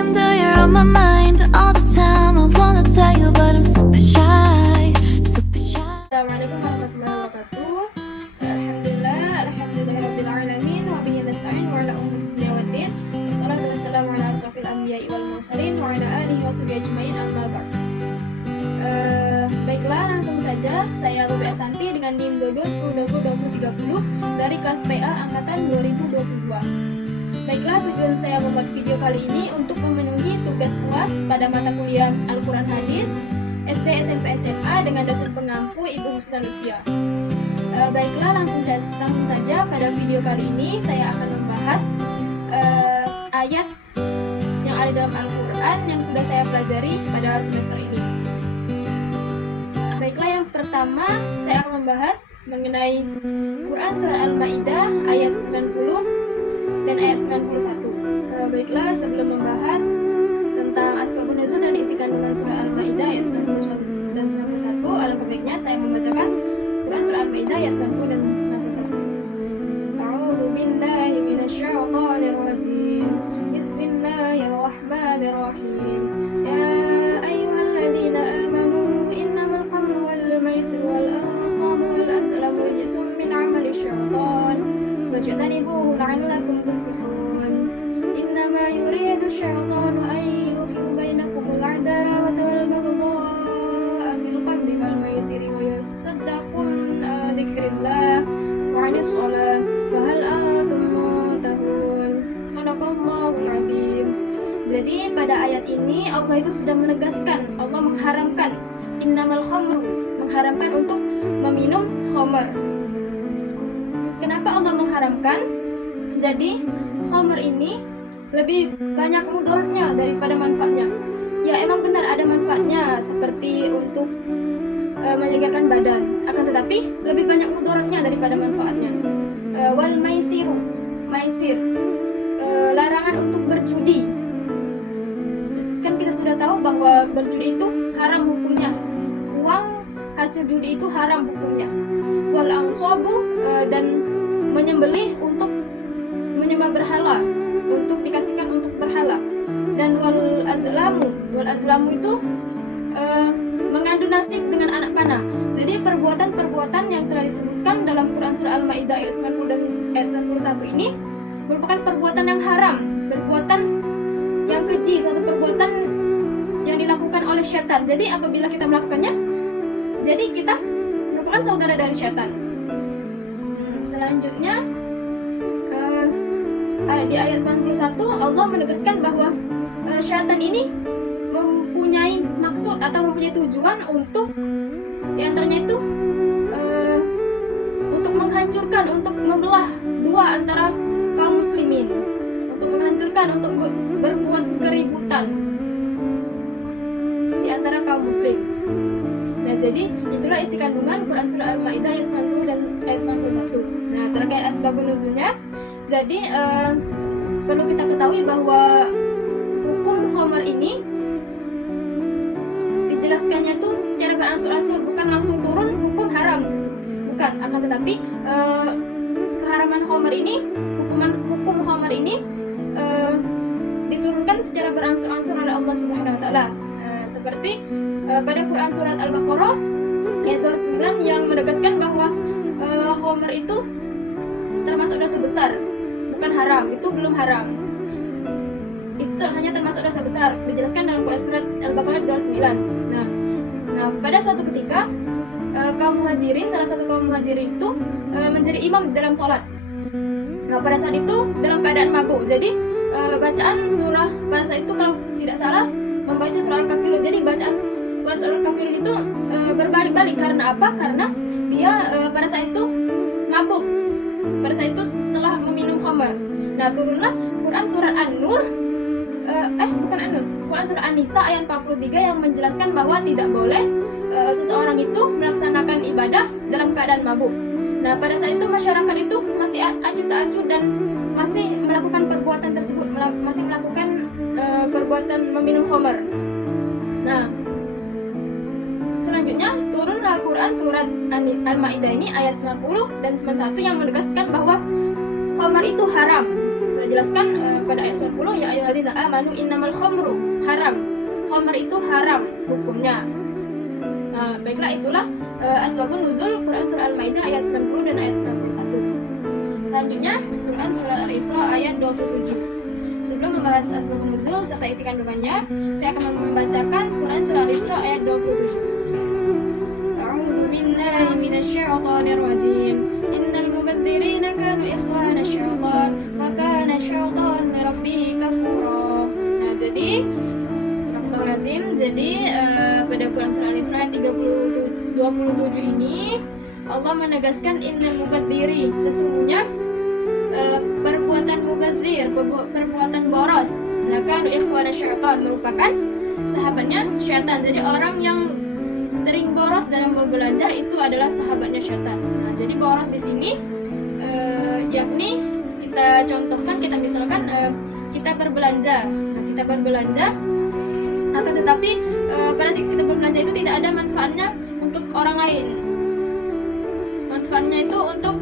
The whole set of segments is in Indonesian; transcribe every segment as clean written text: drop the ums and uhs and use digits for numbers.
지금도 you're on my mind all the time. I wanna tell you but I'm super shy, super shy. Assalamualaikum warahmatullahi wabarakatuh. Alhamdulillahirabbil alamin wa bihi nasta'in wa ala umuri dunya waddin. Wassalatu wassalamu ala asrofil anbiya'i wal mursalin wa ala alihi wa sahbihi ajmain amma ba'd. Baiklah, langsung saja saya Ruby Asanti dengan NIM 2210202030 dari kelas PA angkatan 2022. Baiklah, tujuan saya membuat video kali ini untuk memenuhi tugas UAS pada mata kuliah Al-Quran Hadis SD, SMP, SMA dengan dosen pengampu Ibu Husna Lufia. Baiklah, langsung saja pada video kali ini saya akan membahas ayat yang ada dalam Al-Quran yang sudah saya pelajari pada semester ini. Baiklah, yang pertama saya akan membahas mengenai Quran Surah Al-Ma'idah ayat 90 dan ayat 91. Baiklah, sebelum membahas tentang asbabun nuzul yang diisikan dengan surah Al-Ma'idah ayat 90 dan 91, alangkah baiknya saya membacakan Quran surah Al-Ma'idah ayat 90 dan 91. A'udzu billahi minasyaitonir rajim. Bismillahirrahmanirrahim. Ya ayyuhalladzina amanu innamal khamru wal maisiru wal ansabu wal azlamu rijsun min 'amali syaitan fajtanibuhu la'allakum tuflihun. Innama yuridu syaitanu an yuqi'a bainakumul 'adawata wal baghdha'a fil khamri wal maisiri wa yasaddakum dzikrillah wa 'anis shalah wa hal antum muntahun. Shadaqallahul 'adzim. Jadi pada ayat ini Allah itu sudah menegaskan, Allah mengharamkan innamal khamru, mengharamkan untuk meminum khamr. Kenapa Allah mengharamkan? Jadi khamr ini lebih banyak mudaratnya daripada manfaatnya. Ya, emang benar ada manfaatnya seperti untuk menyegarkan badan, akan tetapi lebih banyak mudaratnya daripada manfaatnya. Wal maisir, larangan untuk berjudi. Kan kita sudah tahu bahwa berjudi itu haram hukumnya. Uang hasil judi itu haram hukumnya. Wal ansabu, dan menyembelih untuk menyembah berhala, untuk dikasihkan untuk berhala. Dan wal azlamu itu mengadu nasib dengan anak panah. Jadi perbuatan-perbuatan yang telah disebutkan dalam Quran surah Al-Ma'idah ayat 90 dan ayat 91 ini merupakan perbuatan yang haram, perbuatan yang keji, suatu perbuatan yang dilakukan oleh syaitan. Jadi apabila kita melakukannya, jadi kita merupakan saudara dari syaitan. Selanjutnya di ayat 91 Allah menegaskan bahwa syaitan ini mempunyai maksud atau mempunyai tujuan untuk diantaranya itu untuk menghancurkan, untuk membelah dua antara kaum muslimin, untuk menghancurkan, untuk berbuat keributan di antara kaum muslim. Nah, jadi itulah isi kandungan Quran surah Al-Ma'idah ayat 90 dan ayat 91. Nah, terkait asbabun nuzulnya, jadi perlu kita ketahui bahwa hukum khamr ini dijelaskannya tuh secara berangsur-angsur, bukan langsung turun hukum haram, bukan, akan tetapi keharaman khamr ini, hukum khamr ini diturunkan secara berangsur-angsur oleh Allah Subhanahu wa taala. Seperti pada Quran surat Al-Baqarah ayat 29 yang menegaskan bahwa khamr itu termasuk dosa besar, bukan haram, itu belum haram. Itu hanya termasuk dosa besar, dijelaskan dalam Quran surat Al-Baqarah 29. Nah, pada suatu ketika kaum muhajirin, salah satu kaum muhajirin itu menjadi imam dalam sholat. Nah, pada saat itu dalam keadaan mabuk. Jadi bacaan surah pada saat itu kalau tidak salah membaca surah Al-Kafirun. Jadi bacaan surah Al-Kafirun itu berbalik-balik. Karena apa? Karena dia pada saat itu mabuk. Pada saat itu setelah meminum khamr. Nah, turunlah Quran surat An-Nur, Quran surah An-Nisa ayat 43 yang menjelaskan bahwa tidak boleh seseorang itu melaksanakan ibadah dalam keadaan mabuk. Nah, pada saat itu masyarakat itu masih acuh tak acuh dan masih melakukan perbuatan tersebut, masih melakukan perbuatan meminum khamr. Nah, selanjutnya turunlah Quran surat Al-Ma'idah ini ayat 90 dan 91 yang menegaskan bahwa khamr itu haram. Sudah jelaskan pada ayat 90, ya ayyuhalladzina amanu innamal khamru haram. Khamr itu haram hukumnya. Nah, baiklah, itulah asbabun nuzul Quran surah Al-Maidah ayat 90 dan ayat 91. Selanjutnya Quran surah Al-Isra ayat 27. Sebelum membahas asbabun nuzul serta isi kandungannya, saya akan membacakan Quran surah Al-Isra ayat 27. A'udzu billahi minasyaitonir rajim. Innal mubadzirina kanu ikhwana syaitan wa kana syaitan lirabbih kafura. Nah, jadi pada Quran surah Al-Isra ayat 27 ini Allah menegaskan innal mubadziri, sesungguhnya perbuatan mubadzir, perbuatan boros, maka ikhwana syaitan, merupakan sahabatnya syaitan. Jadi orang yang sering boros dalam berbelanja itu adalah sahabatnya syaitan. Nah, jadi boros di sini yakni kita contohkan, kita misalkan kita berbelanja. Nah, kita berbelanja, akan tetapi pada saat kita berbelanja itu tidak ada manfaatnya untuk orang lain. Manfaatnya itu untuk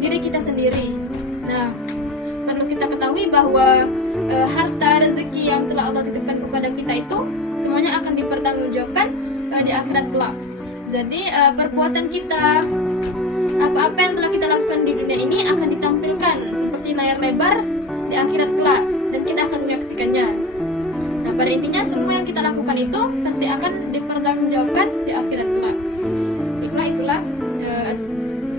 diri kita sendiri. Nah, perlu kita ketahui bahwa harta rezeki yang telah Allah titipkan kepada kita itu semuanya akan dipertanggungjawabkan di akhirat kelak. Jadi perbuatan kita, apa-apa yang telah kita lakukan di dunia ini akan ditampilkan seperti layar lebar di akhirat kelak, dan kita akan menyaksikannya. Nah, pada intinya semua yang kita lakukan itu pasti akan dipertanggungjawabkan di akhirat kelak. Baiklah, itulah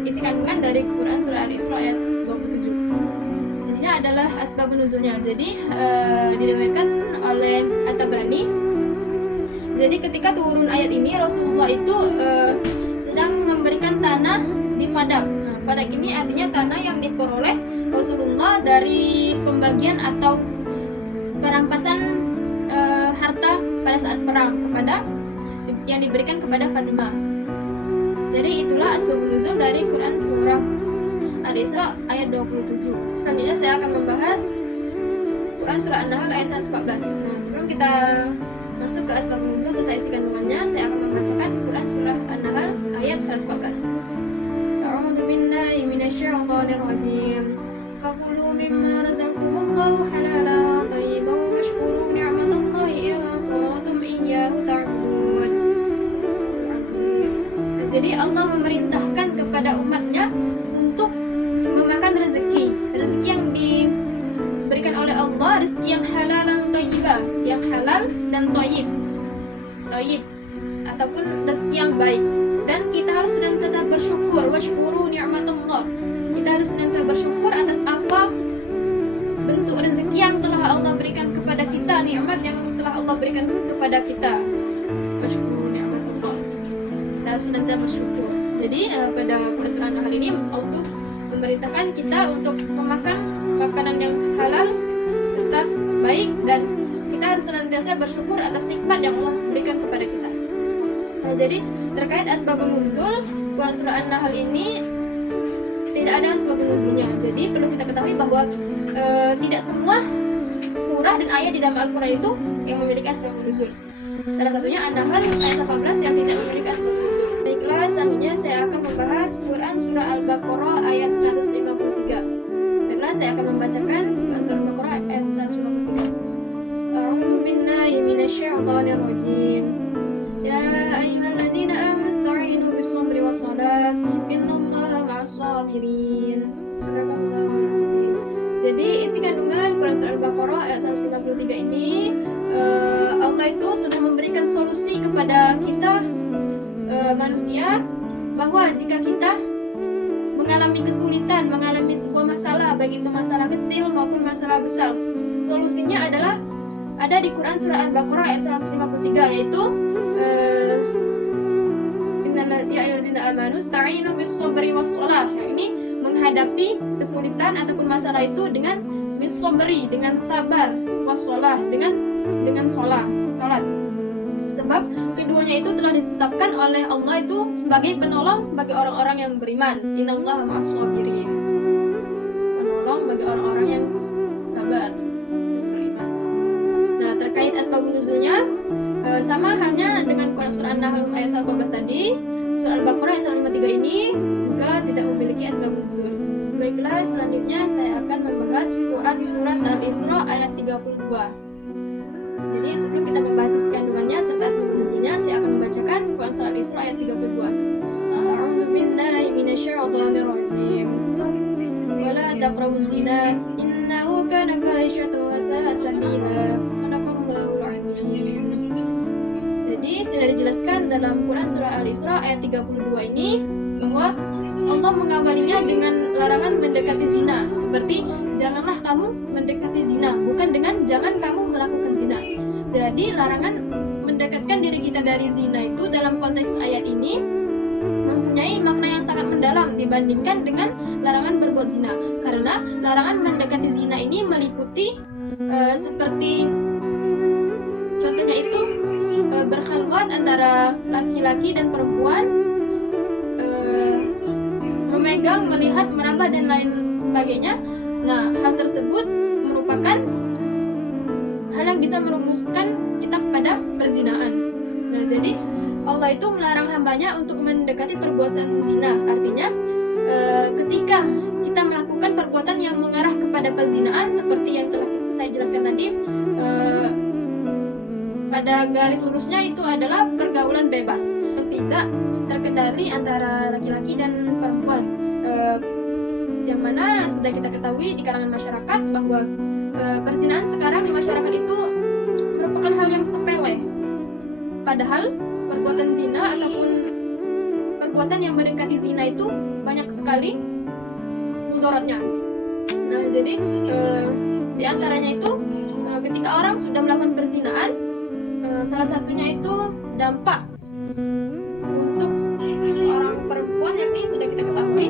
isi kandungan dari Quran surah Al-Isra ayat 27. Ini adalah asbabun nuzulnya. Jadi diriwayatkan oleh At-Tabrani. Jadi ketika turun ayat ini, Rasulullah itu sedang memberikan tanah di Fadak. Nah, Fadak ini artinya tanah yang diperoleh Rasulullah dari pembagian atau perampasan harta pada saat perang yang diberikan kepada Fatimah. Jadi itulah asbabun nuzul dari Quran surah Al-Isra ayat 27. Selanjutnya saya akan membahas Quran surah An-Nahl ayat 114. Nah, sebelum kita masuk ke asbabun nuzul serta isi kandungannya, saya akan membacakan Quran surah An-Nahl ayat 114. A'udzu billahi minasyaitonir rajim. Fakulu mimma razaqakumullahu halalan thayyiban washkuru ni'matallahi in kuntum iyyahu ta'budun. Jadi Allah memerintahkan kepada umatnya untuk memakan rezeki yang diberikan oleh Allah, rezeki yang halal dan thayyibah, yang halal dan thayyib ataupun rezeki yang baik. Dan kita harus senantiasa bersyukur, washkuru ni'matallah. Kita harus senantiasa bersyukur atas apa bentuk rezeki yang telah Allah berikan kepada kita, nikmat yang telah Allah berikan kepada kita. Washkuru ni'matallah. Kita harus senantiasa bersyukur. Jadi pada Quran surah An-Nahl ini Allah memerintahkan kita untuk memakan makanan yang halal serta baik, dan kita harus senantiasa bersyukur atas nikmat yang Allah berikan kepada kita. Nah, jadi terkait asbabun nuzul Quran surah An-Nahl ini tidak ada asbabun nuzulnya. Jadi perlu kita ketahui bahwa tidak semua surah dan ayat di dalam Al-Quran itu yang memiliki asbabun nuzul. Salah satunya An-Nahl ayat 18 yang tidak memiliki asbabun nuzul. Baiklah, selanjutnya saya akan membahas Quran surah Al-Baqarah ayat 153. Baiklah, saya akan membacakan Quran surah Al-Baqarah ayat 153. A'udzu billahi minasyaitonir rajim. Ya ayyuhalladzina amanu ista'inu bis-sabri was-salah innallaha ma'as-sabirin. Jadi isi kandungan Quran surah Al-Baqarah ayat 153 ini, Allah itu sudah memberikan solusi kepada kita manusia, bahwa jika kita mengalami kesulitan, mengalami sebuah masalah, baik itu masalah kecil maupun masalah besar, solusinya adalah ada di Quran surah Al-Baqarah ayat 153, yaitu ya ayyuhalladzina amanu ista'inu bis-sabri was-shalah. Ini menghadapi kesulitan ataupun masalah itu dengan bis-sabri, dengan sabar, was-shalah, dengan salat. Sebab keduanya itu telah ditetapkan oleh Allah itu sebagai penolong bagi orang-orang yang beriman. Innallaha ma'as-sabirin. Penolong bagi orang-orang yang sabar dan beriman. Nah, terkait asbabun nuzulnya sama halnya dengan Quran surah An-Nahl ayat 114 tadi. Surah Al-Baqarah ayat 153 ini juga tidak memiliki asbabun nuzul. Baiklah, selanjutnya saya akan membahas Quran surat Al-Isra ayat 32. Jadi sebelum kita membahas isi kandungannya serta asbab nuzulnya, saya akan membacakan Quran surat Al-Isra ayat 32. A'udzu billahi minasyaitonir rajim. Wala taqrabuz zina innahu kana fahishatan wa sa'a sabila. Shadaqallahul adzim. Jadi sudah dijelaskan dalam Quran surah Al-Isra ayat 32 ini bahwa Allah mengawalinya dengan larangan mendekati zina, seperti janganlah kamu mendekati zina, bukan dengan jangan kamu melakukan zina. Jadi larangan mendekatkan diri kita dari zina itu dalam konteks ayat ini mempunyai makna yang sangat mendalam dibandingkan dengan larangan berbuat zina, karena larangan mendekati zina ini meliputi seperti contohnya itu berkhalwat antara laki-laki dan perempuan, memegang, melihat, meraba dan lain sebagainya. Nah, hal tersebut merupakan hal yang bisa merumuskan kita kepada perzinaan. Nah, jadi Allah itu melarang hambanya untuk mendekati perbuatan zina. Artinya, ketika kita melakukan perbuatan yang mengarah kepada perzinaan seperti yang telah saya jelaskan tadi, pada garis lurusnya itu adalah pergaulan bebas, tidak terkendali antara laki-laki dan perempuan, yang mana sudah kita ketahui di kalangan masyarakat bahwa perzinahan sekarang di masyarakat itu merupakan hal yang sepele, padahal perbuatan zina ataupun perbuatan yang mendekati zina itu banyak sekali mudaratnya. Nah, jadi di antaranya itu ketika orang sudah melakukan perzinahan, salah satunya itu dampak untuk seorang perempuan, yakni sudah kita ketahui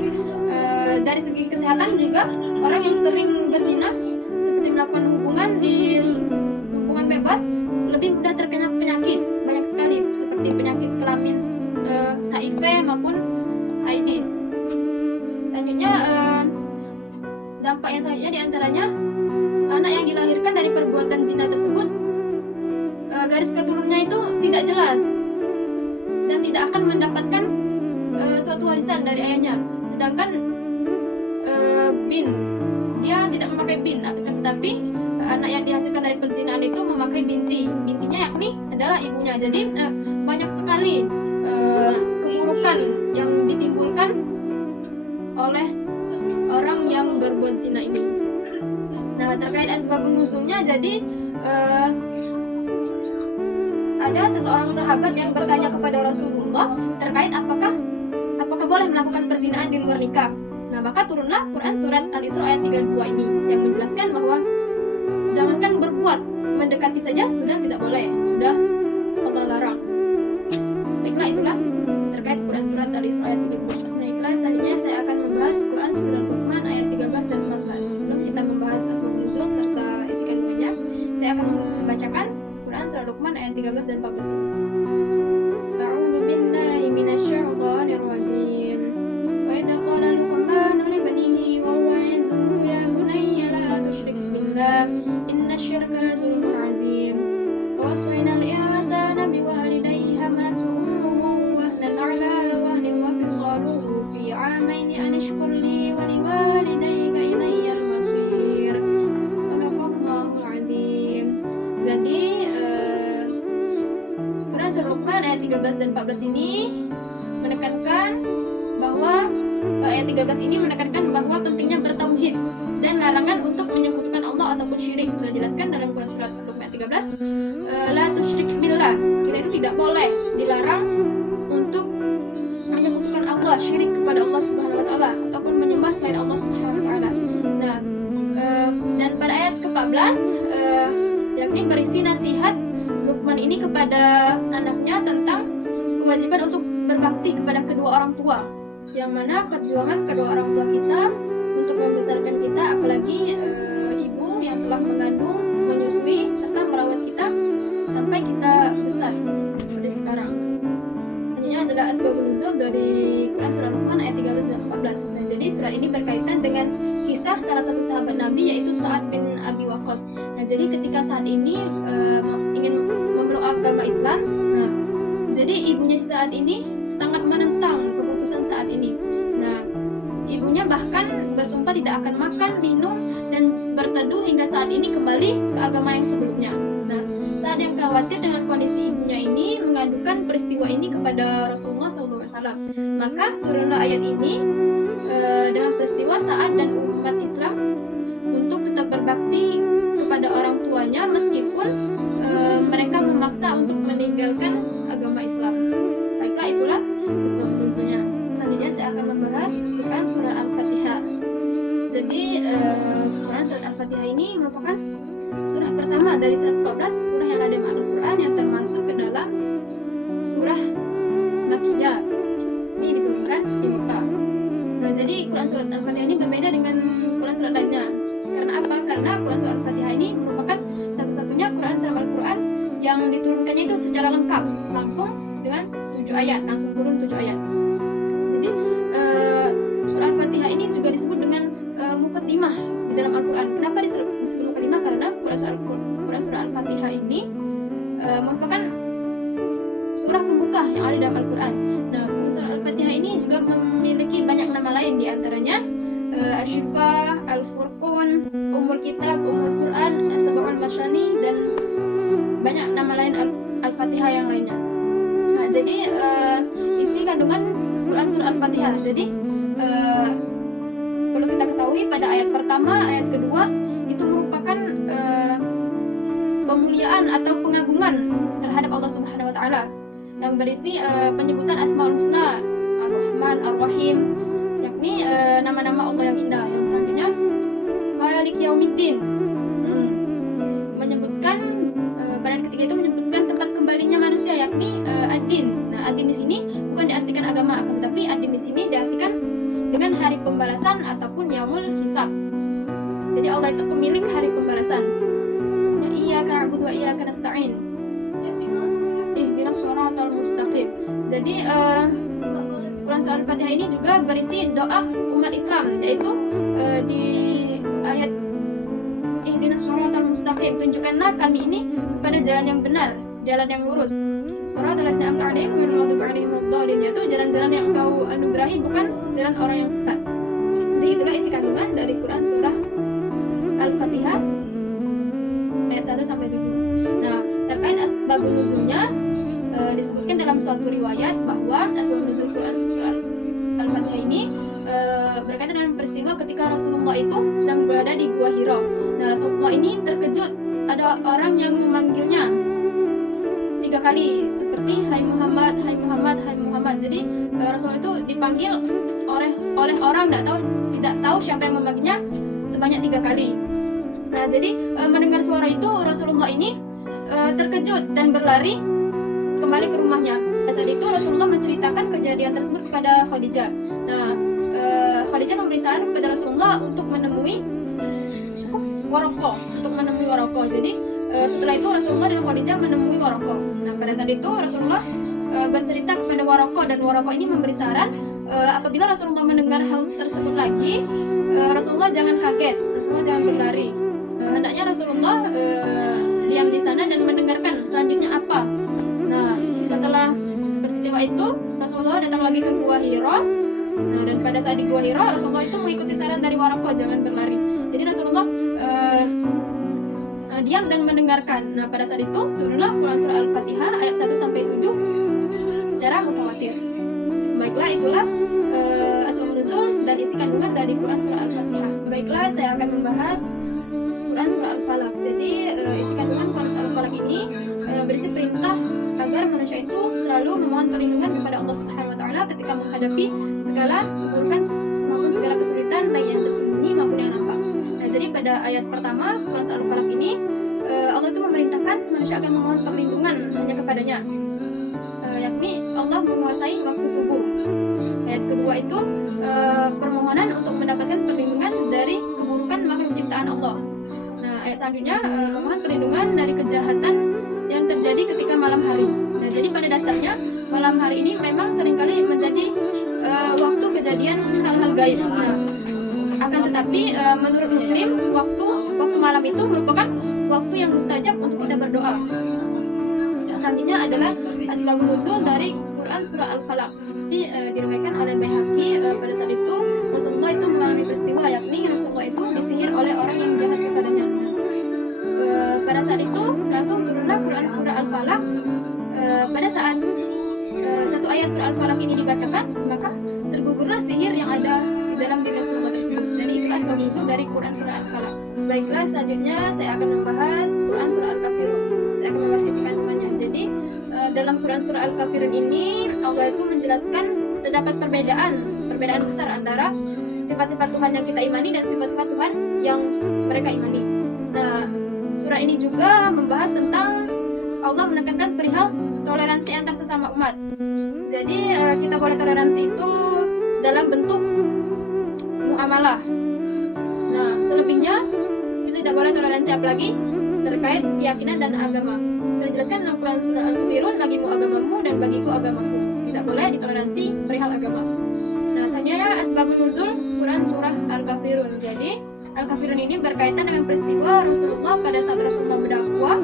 dari segi kesehatan juga orang yang sering berzina seperti melakukan hubungan bebas lebih mudah terkena penyakit banyak sekali seperti penyakit kelamin, HIV maupun AIDS. Selanjutnya dampak yang selanjutnya diantaranya anak yang dilahirkan dari perbuatan zina tersebut garis keturunannya itu tidak jelas dan tidak akan mendapatkan suatu warisan dari ayahnya. Sedangkan bin, dia tidak memakai bin, tetapi anak yang dihasilkan dari perzinahan itu memakai binti. Bintinya yakni adalah ibunya. Jadi banyak sekali keburukan yang ditimbulkan oleh orang yang berbuat zina ini. Nah, terkait asbab nuzulnya, jadi ada seseorang sahabat yang bertanya kepada Rasulullah terkait apakah boleh melakukan perzinahan di luar nikah. Nah, maka turunlah Quran surat Al-Isra ayat 32 ini yang menjelaskan bahwa jangankan berbuat, mendekati saja sudah tidak boleh, sudah Allah larang. Baiklah, itulah terkait Quran surat Al-Isra ayat 32. Baiklah, selanjutnya saya akan membahas Quran surat Luqman ayat 13 dan 14. Sebelum kita membahas asbab nuzul serta isi kandungannya, saya akan membacakan Quran surah Luqman ayat 13 dan 14 ini. A'udzu billahi minasyaitonir rajim. Wa idza qala Luqman li banihi wa huwa ya'izuhu ya bunayya la tusyrik billah innasyirka la zulmun 'adzim. Wa wassayna al-insana biwalidayhi hamalathu ummuhu wahnan 'ala wahnin wa fisaluhu fi 'amayn an ishkur li wa liwalidayka ilayyal masir. Shadaqallahul 'adzim. Jadi Quran surah Luqman ayat 13 dan 14 ini menekankan bahwa ayat 13 ini menekankan bahwa pentingnya bertauhid dan larangan untuk menyekutukan Allah ataupun syirik. Sudah dijelaskan dalam Quran surat Luqman ayat 13, la tusyrik billah. Kita itu tidak boleh, dilarang untuk menyekutukan Allah, syirik kepada Allah Subhanahu wa taala ataupun menyembah selain Allah Subhanahu wa taala. Nah, dan pada ayat ke-14 yakni berisi nasihat Luqman ini kepada anaknya tentang kewajiban untuk berbakti kepada kedua orang tua, yang mana perjuangan kedua orang tua kita untuk membesarkan kita, apalagi ibu yang telah mengandung, menyusui serta merawat kita sampai kita besar seperti sekarang. Ini adalah asbab nuzul dari Quran surah Luqman ayat 13 dan 14. Nah, jadi surat ini berkaitan dengan kisah salah satu sahabat Nabi, yaitu Sa'ad bin Abi Waqqas. Nah, jadi ketika Sa'ad ini ingin memeluk agama Islam, nah, jadi ibunya Sa'ad ini sangat menentang keputusan Sa'ad ini. Nah, ibunya bahkan bersumpah bersumpah tidak akan makan, minum, dan berteduh hingga saat ini kembali ke agama yang sebelumnya. Nah, saat yang khawatir dengan kondisi ibunya ini mengadukan peristiwa ini kepada Rasulullah SAW. Maka turunlah ayat ini dengan peristiwa Sa'ad dan umat Islam untuk tetap berbakti kepada orang tuanya meskipun mereka memaksa untuk meninggalkan agama Islam. Baiklah, itulah sebab nuzulnya. Selanjutnya saya akan membahas Quran Surah Al-Fatihah. Jadi Quran Surah Al-Fatihah ini merupakan surah pertama dari 114 surah yang ada di Al-Quran yang termasuk ke dalam surah Makkiyah. Ini diturunkan di Mekah. Nah, jadi Quran Surah Al-Fatihah ini berbeda dengan Quran Surah lainnya. Karena apa? Karena Quran Surah Al-Fatihah ini merupakan satu-satunya Quran dalam Al-Quran yang diturunkannya itu secara lengkap, langsung dengan 7 ayat, langsung turun 7 ayat. Jadi surah Al-Fatihah ini juga disebut dengan muqaddimah di dalam Al-Quran. Kenapa disebut muqaddimah? Karena Quran Surah Al-Fatihah ini merupakan surah pembuka yang ada dalam Al-Quran. Nah, Quran Surah Al-Fatihah ini juga memiliki banyak nama lain, diantaranya Asy-Syifa, Al-Furqan, Ummul Kitab, Ummul Quran, Sab'ul Masani, dan banyak nama lain Al-Fatihah yang lainnya. Nah, jadi isi kandungan Quran Surah Al-Fatihah. Jadi perlu kita ketahui pada ayat pertama, ayat kedua itu merupakan pemuliaan atau pengagungan terhadap Allah Subhanahu wa taala yang berisi penyebutan Asmaul Husna, Ar-Rahman, Ar-Rahim, yakni nama-nama Allah yang indah. Yang selanjutnya Maliki Yaumiddin, menyebutkan pada ayat ketiga itu menyebutkan tempat kembalinya manusia, yakni ad-din. Nah, ad-din di sini bukan diartikan agama, tetapi ad-din di sini diartikan dengan hari pembalasan ataupun yaumul hisab. Jadi Allah itu pemilik hari pembalasan. Iyyaka na'budu wa iyyaka nasta'in. Ihdinas shiratal mustaqim. Jadi Quran Surah Al-Fatihah ini juga berisi doa umat Islam, yaitu di ayat Ihdinas shiratal mustaqim, tunjukkanlah kami ini kepada jalan yang benar, jalan yang lurus. Shiratal ladzina an'amta 'alaihim ghairil maghdubi 'alaihim waladdallin, yaitu jalan-jalan yang Engkau anugerahi, bukan jalan orang yang sesat. Jadi itulah isi kandungan dari Quran Surah Al-Fatihah ayat 1 sampai 7. Nah, terkait asbabun nuzulnya disebutkan dalam suatu riwayat bahwa asbabun nuzul Quran Surah Al-Fatihah ini berkaitan dengan peristiwa ketika Rasulullah itu sedang berada di Gua Hira. Nah, Rasulullah ini terkejut ada orang yang memanggilnya 3 kali seperti Hai Muhammad, Hai Muhammad, Hai Muhammad. Jadi Rasulullah itu dipanggil oleh orang tidak tahu siapa yang memanggilnya sebanyak 3 kali. Nah, jadi mendengar suara itu Rasulullah ini terkejut dan berlari kembali ke rumahnya. Saat itu Rasulullah menceritakan kejadian tersebut kepada Khadijah. Nah, Khadijah memberi saran kepada Rasulullah untuk menemui Waraqah. Jadi setelah itu Rasulullah dan Khadijah menemui Waraqah. Nah, pada saat itu Rasulullah bercerita kepada Waraqah, dan Waraqah ini memberi saran apabila Rasulullah mendengar hal tersebut lagi, Rasulullah jangan kaget, Rasulullah jangan berlari. Hendaknya Rasulullah diam di sana dan mendengarkan selanjutnya apa. Nah, setelah peristiwa itu Rasulullah datang lagi ke Gua Hira. Nah, dan pada saat di Gua Hira Rasulullah itu mengikuti saran dari Waraqah, jangan berlari. Jadi Rasulullah diam dan mendengarkan. Nah, pada saat itu turunlah Quran Surah Al-Fatihah ayat 1 sampai 7 secara mutawatir. Baiklah, itulah asbabun nuzul dan isi kandungan dari Quran Surah Al-Fatihah. Baiklah, saya akan membahas Quran Surah Al-Falaq. Jadi isi kandungan Quran Surah Al-Falaq ini berisi perintah agar manusia itu selalu memohon perlindungan kepada Allah Subhanahu wa taala ketika menghadapi segala keburukan maupun segala kesulitan, baik yang tersembunyi maupun yang nampak. Nah, jadi pada ayat pertama Quran Surah Al-Falaq ini Allah itu memerintahkan manusia akan memohon perlindungan hanya kepadanya, yakni Allah menguasai waktu subuh. Ayat kedua itu permohonan untuk mendapatkan perlindungan dari keburukan makhluk ciptaan Allah. Nah, ayat selanjutnya memohon perlindungan dari kejahatan yang terjadi ketika malam hari. Nah, jadi pada dasarnya malam hari ini memang seringkali menjadi waktu kejadian hal-hal gaib. Nah, akan tetapi menurut Muslim waktu malam itu merupakan waktu yang mustajab untuk kita berdoa. Selanjutnya adalah asbabun nuzul dari Quran Surah Al-Falaq. Diriwayatkan oleh Baihaqi pada saat itu Rasulullah itu mengalami peristiwa, yakni Rasulullah itu disihir oleh orang yang jahat kepadanya. Pada saat itu langsung turunlah Quran surah Al-Falaq. Pada saat satu ayat surah Al-Falaq ini dibacakan, maka tergugurlah sihir yang ada di dalam diri Rasulullah tersebut. Jadi itulah sebab nuzul dari Quran surah Al-Falaq. Baiklah, selanjutnya saya akan membahas Quran surah Al-Kafirun. Saya akan membahas isi kandungannya. Jadi dalam Quran surah Al-Kafirun ini Allah itu menjelaskan terdapat perbedaan besar antara sifat-sifat Tuhan yang kita imani dan sifat-sifat Tuhan yang mereka imani. Nah, surah ini juga membahas tentang Allah menekankan perihal toleransi antar sesama umat. Jadi kita boleh toleransi itu dalam bentuk muamalah. Nah, selebihnya kita tidak boleh toleransi apalagi terkait keyakinan dan agama. Sudah dijelaskan dalam Quran surah Al-Kafirun, bagimu agamamu dan bagiku agamaku. Tidak boleh ditoleransi perihal agama. Nah, selanjutnya asbabun nuzul Quran surah Al-Kafirun. Jadi Al-Kafirun ini berkaitan dengan peristiwa Rasulullah pada saat Rasulullah berdakwah.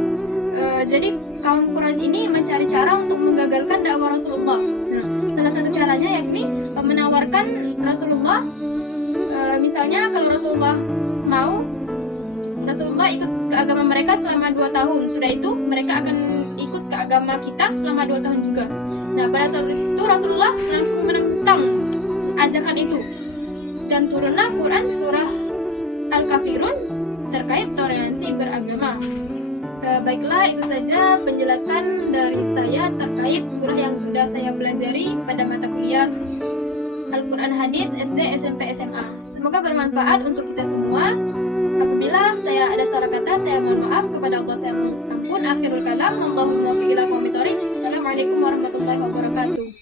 Jadi kaum Quraisy ini mencari cara untuk menggagalkan dakwah Rasulullah. Nah, salah satu caranya yakni menawarkan Rasulullah, misalnya kalau Rasulullah mau, Rasulullah ikut ke agama mereka selama 2 tahun. Sudah itu mereka akan ikut ke agama kita selama 2 tahun juga. Nah, pada saat itu Rasulullah langsung menentang ajakan itu dan turunlah Quran surah Al-Kafirun terkait toleransi beragama. Baiklah, itu saja penjelasan dari saya terkait surah yang sudah saya pelajari pada mata kuliah Al-Quran Hadis SD, SMP, SMA. Semoga bermanfaat untuk kita semua. Apabila saya ada salah kata, saya mohon maaf. Kepada Allah saya mohon ampun. Akhirul kalam, Allahumma muwaffiq ila aqwamit thoriq. Assalamualaikum warahmatullahi wabarakatuh.